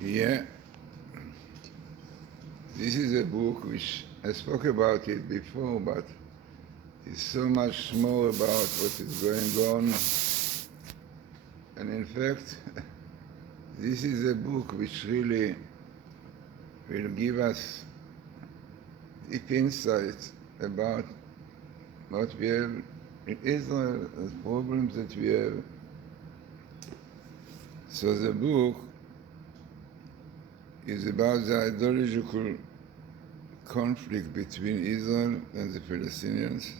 Yeah, this is a book which I spoke about it before, but it's so much more about what is going on. And in fact, this is a book which really will give us deep insight about what we have in Israel, the problems that we have. So the book is about the ideological conflict between Israel and the Palestinians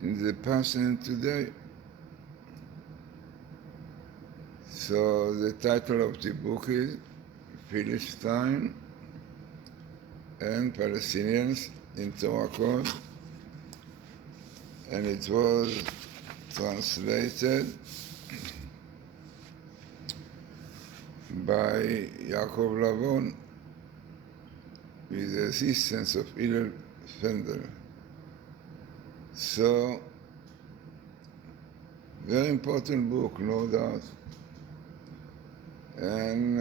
in the past and today. So the title of the book is Philistines and Palestinians in Torah code, and it was translated by Yaakov Lavon with the assistance of Hillel Fendel. So, very important book, no doubt. And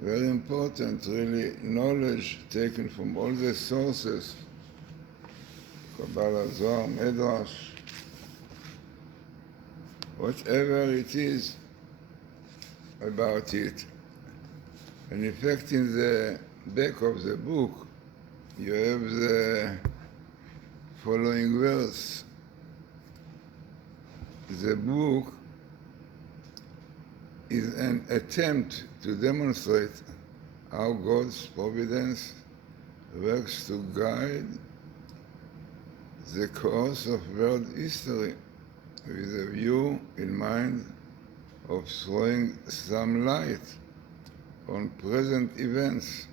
very important, really, knowledge taken from all the sources, Kabbalah, Zohar, Medrash, whatever it is about it. And in fact, in the back of the book, you have the following verse. The book is an attempt to demonstrate how God's providence works to guide the course of world history with a view in mind of throwing some light on present events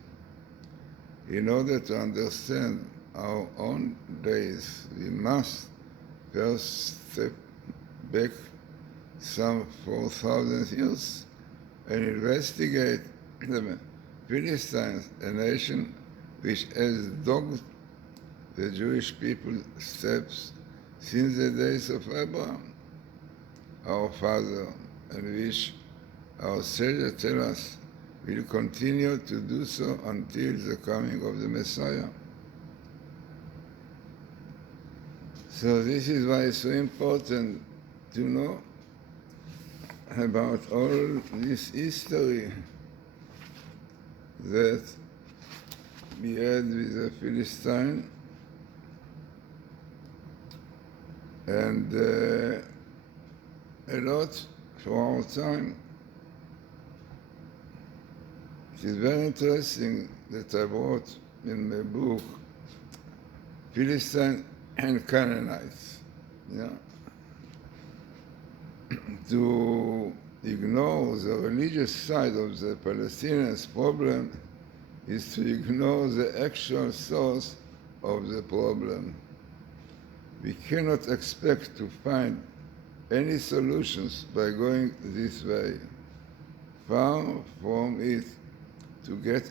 in order to understand our own days. We must first step back some 4,000 years and investigate the Philistines, a nation which has dogged the Jewish people's steps since the days of Abraham, our father, and which our Savior tells us will continue to do so until the coming of the Messiah. So this is why it's so important to know about all this history that we had with the Philistines, and a lot for our time. It is very interesting that I wrote in my book Philistines and Canaanites. Yeah? To ignore the religious side of the Palestinians' problem is to ignore the actual source of the problem. We cannot expect to find any solutions by going this way. Far from it. To get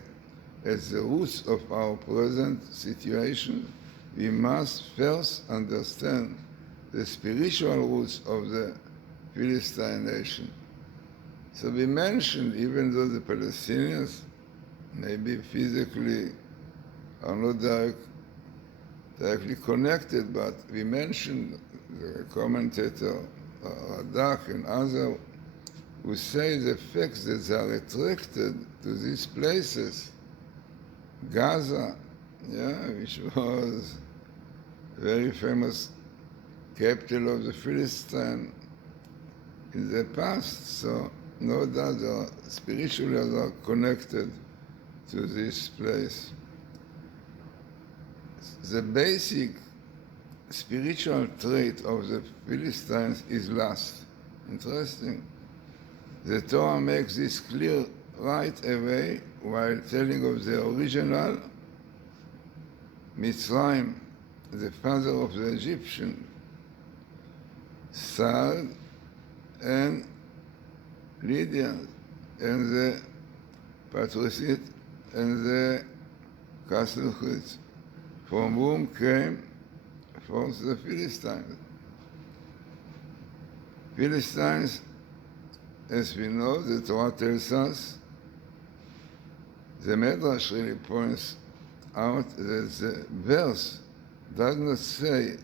at the roots of our present situation, we must first understand the spiritual roots of the Philistine nation. So we mentioned, even though the Palestinians maybe physically are not directly connected, but we mentioned the commentator Radak and others who say the fact that they are attracted to these places, Gaza, which was a very famous capital of the Philistines in the past, so no doubt they are spiritually are connected to this place. The basic spiritual trait of the Philistines is lust. Interesting. The Torah makes this clear right away while telling of the original Mitzrayim, the father of the Egyptian, Saad and Lydia, and the patricide and the castlehoods, from whom came forth the Philistines. Philistines as we know, the Torah tells us, the Medrash really points out that the verse does not say,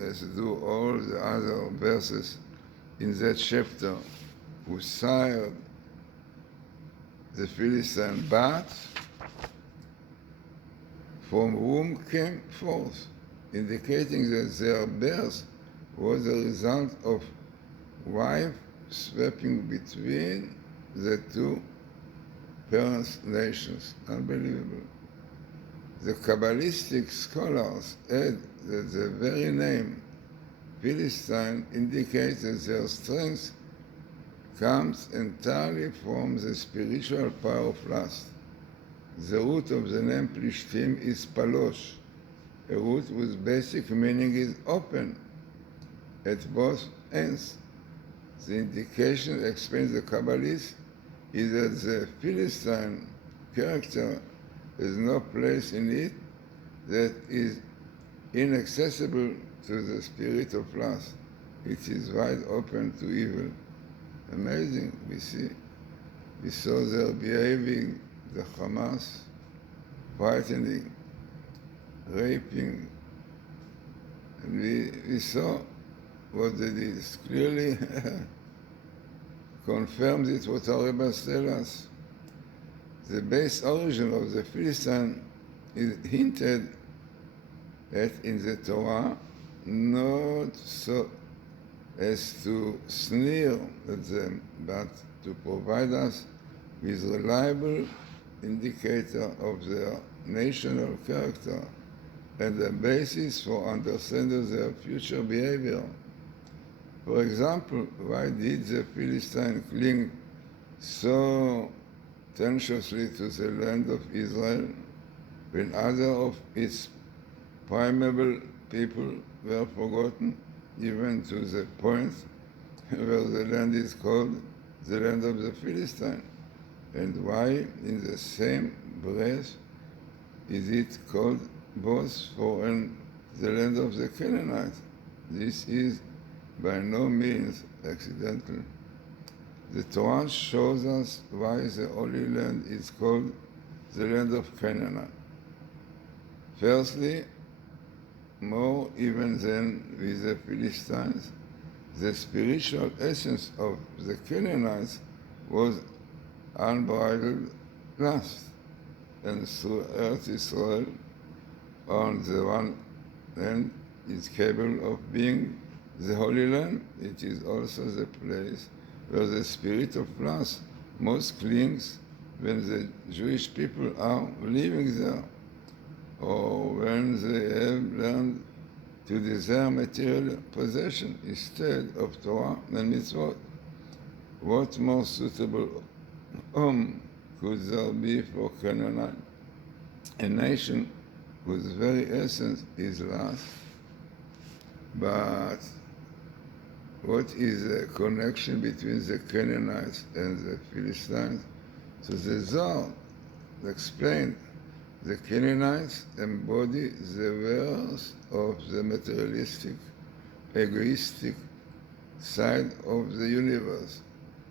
as do all the other verses in that chapter, who sired the Philistine, but from whom came forth, indicating that their birth was a result of wife swapping between the two parents' nations. Unbelievable. The Kabbalistic scholars add that the very name Philistine indicates that their strength comes entirely from the spiritual power of lust. The root of the name Plishtim is palosh, a root whose basic meaning is open at both ends. The indication, explains the Kabbalist, is that the Philistine character has no place in it that is inaccessible to the spirit of lust. It is wide open to evil. Amazing, we saw their behaving, the Hamas, frightening, raping, and we saw what they did. Clearly confirms it what our rabbis tell us. The base origin of the Philistine is hinted at in the Torah, not so as to sneer at them, but to provide us with reliable indicator of their national character and the basis for understanding their future behavior. For example, why did the Philistines cling so tenaciously to the land of Israel when other of its primeval people were forgotten, even to the point where the land is called the land of the Philistines? And why, in the same breath, is it called both for the land of the Canaanites? This is by no means accidental. The Torah shows us why the Holy Land is called the land of Canaan. Firstly, more even than with the Philistines, the spiritual essence of the Canaanites was unbridled lust, and through Earth Israel, on the one hand, is capable of being the Holy Land. It is also the place where the spirit of lust most clings when the Jewish people are living there, or when they have learned to desire material possession instead of Torah and mitzvot. What more suitable home could there be for Canaan, a nation whose very essence is lust? But what is the connection between the Canaanites and the Philistines? So the Zohar explained the Canaanites embody the worst of the materialistic, egoistic side of the universe,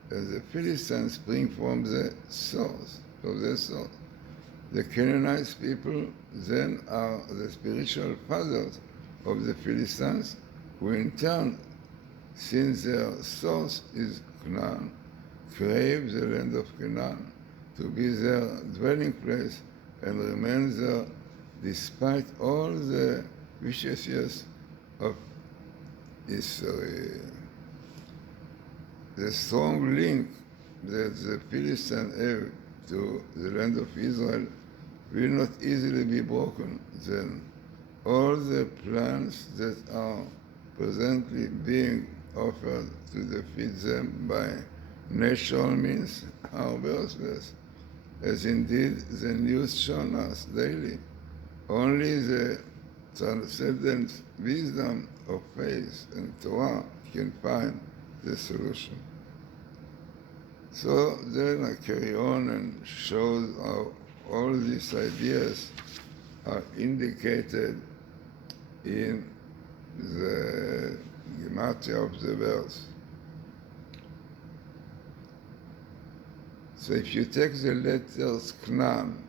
and the Philistines spring from the source, The Canaanites people then are the spiritual fathers of the Philistines, who in turn, since their source is Canaan, crave the land of Canaan to be their dwelling place and remain there despite all the viciousness of history. The strong link that the Philistines have to the land of Israel will not easily be broken. Then all the plans that are presently being offered to defeat them by natural means are worthless, as indeed the news shown us daily. Only the transcendent wisdom of faith and Torah can find the solution. So then I carry on and show how all these ideas are indicated in the gematria of the verse. So if you take the letters Knan,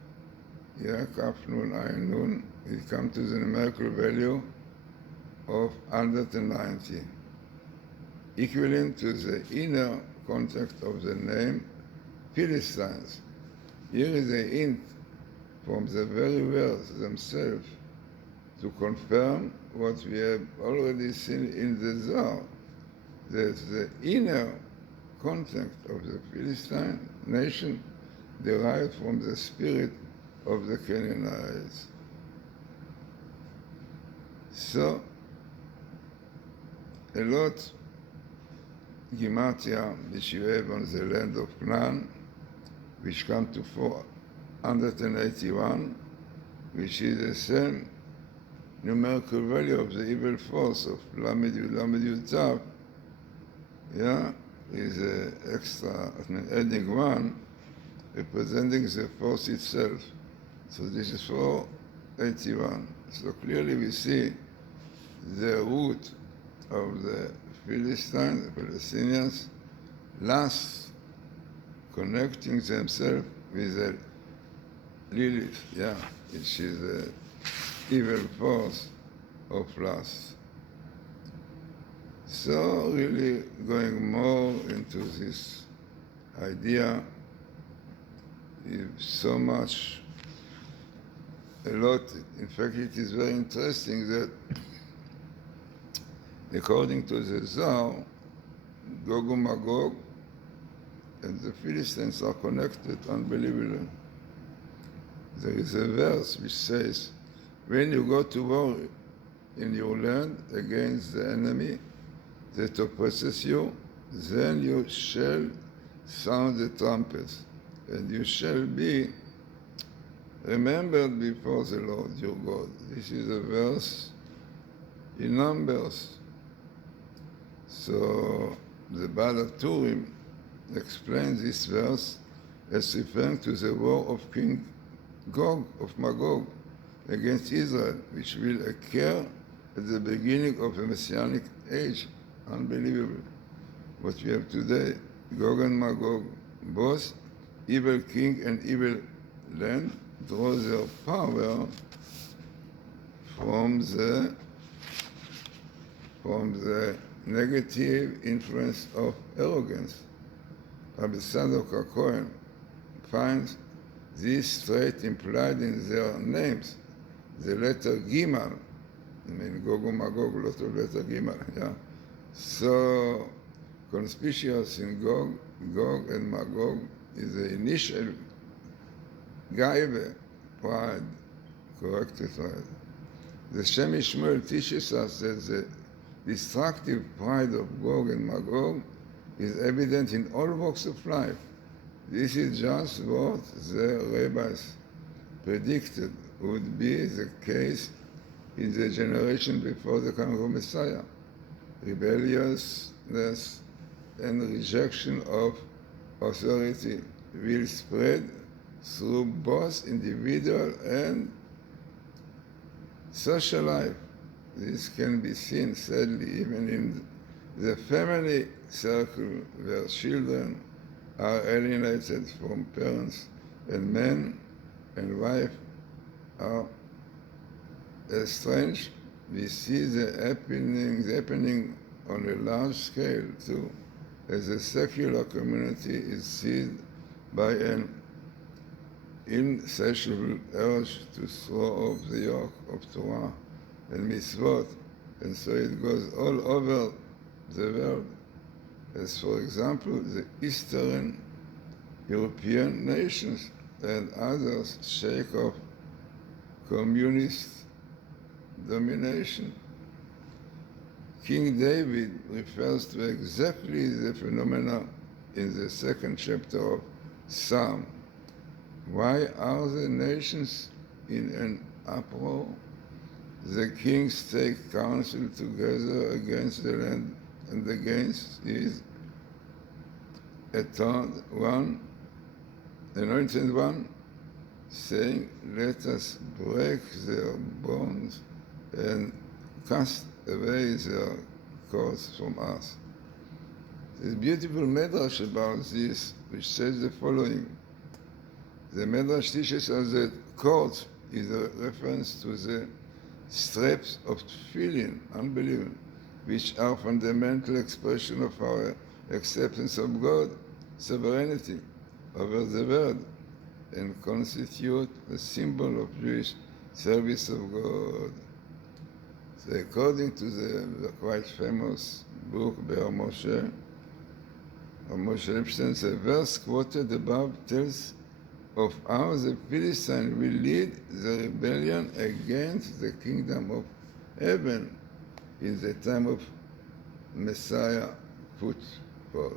Kaf Nun Ayin Nun, it comes to the numerical value of 190, equivalent to the inner context of the name Philistines. Here is a hint from the very words themselves to confirm what we have already seen in the Zohar, that the inner context of the Philistine nation derived from the spirit of the Canaanites. So, a lot Gimatria which you have on the land of Canaan, which come to 481, which is the same numerical value of the evil force of Lamed Yud Tav, is extra, adding one, representing the force itself. So this is 481. So clearly we see the root of the Philistines, the Palestinians, last connecting themselves with the Lilith, which is the evil force of lust. So really going more into this idea is so much, a lot. In fact, it is very interesting that according to the Zohar, Gog and Magog and the Philistines are connected unbelievably. There is a verse which says, when you go to war in your land against the enemy that oppresses you, then you shall sound the trumpets, and you shall be remembered before the Lord your God. This is a verse in Numbers. So the Baal of Turim explains this verse as referring to the war of King Gog of Magog against Israel, which will occur at the beginning of the Messianic age. Unbelievable. What we have today, Gog and Magog, both evil king and evil land, draw their power from the negative influence of arrogance. Rabbi Sadok HaKohen finds this trait implied in their names. The letter Gimal, Gog and Magog, lot of letter Gimal, So, conspicuous in Gog and Magog is the initial Gaive, pride, corrected pride. The Shem Ishmael teaches us that the destructive pride of Gog and Magog is evident in all walks of life. This is just what the rabbis predicted would be the case in the generation before the coming of Messiah. Rebelliousness and rejection of authority will spread through both individual and social life. This can be seen, sadly, even in the family circle where children are alienated from parents and man and wife are estranged. We see the happening on a large scale too, as the secular community is seized by an insatiable urge to throw off the yoke of Torah and mitzvot, and so it goes all over the world. As for example, the Eastern European nations and others shake off communist domination. King David refers to exactly the phenomena in the second chapter of Psalm. Why are the nations in an uproar? The kings take counsel together against the land and against his anointed one, saying, let us break their bonds and cast away their cords from us. There's a beautiful medrash about this, which says the following. The medrash teaches us that cord is a reference to the straps of tefillin, unbelievable, which are fundamental expression of our acceptance of God, sovereignty over the world, and constitute a symbol of Jewish service of God. So according to the quite famous book by Moshe Epstein, the verse quoted above tells of how the Philistines will lead the rebellion against the kingdom of heaven in the time of Messiah footfall.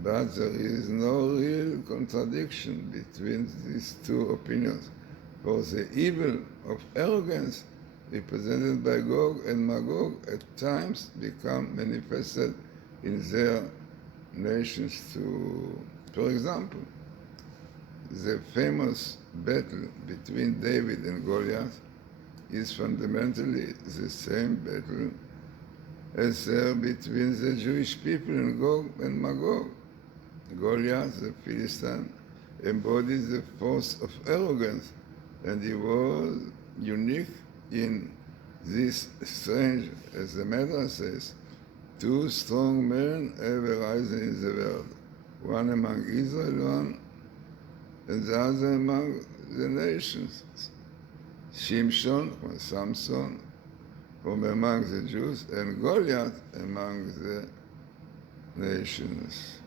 But there is no real contradiction between these two opinions, for the evil of arrogance represented by Gog and Magog at times become manifested in their nations too. For example, the famous battle between David and Goliath is fundamentally the same battle as there between the Jewish people and Gog and Magog. Goliath, the Philistine, embodies the force of arrogance, and he was unique in this strange, as the Medrash says, two strong men have arisen in the world, one among Israel, one and the other among the nations. Shimshon, from Samson, from among the Jews, and Goliath among the nations.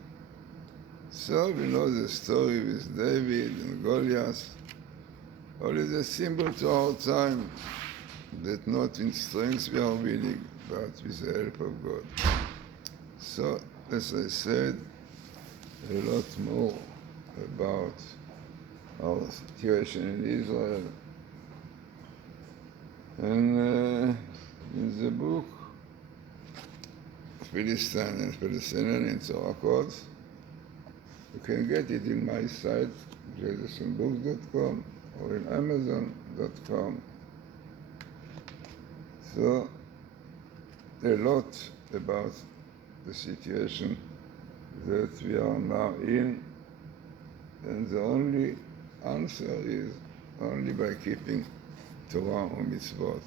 So we know the story with David and Goliath. All is a symbol to our time, that not in strength we are winning, but with the help of God. So, as I said, a lot more about our situation in Israel. And in the book, Philistines and Palestinians in Torah codes, you can get it in my site, glazersonbooks.com, or in amazon.com. So, a lot about the situation that we are now in, and the only answer is only by keeping Torah or mitzvot.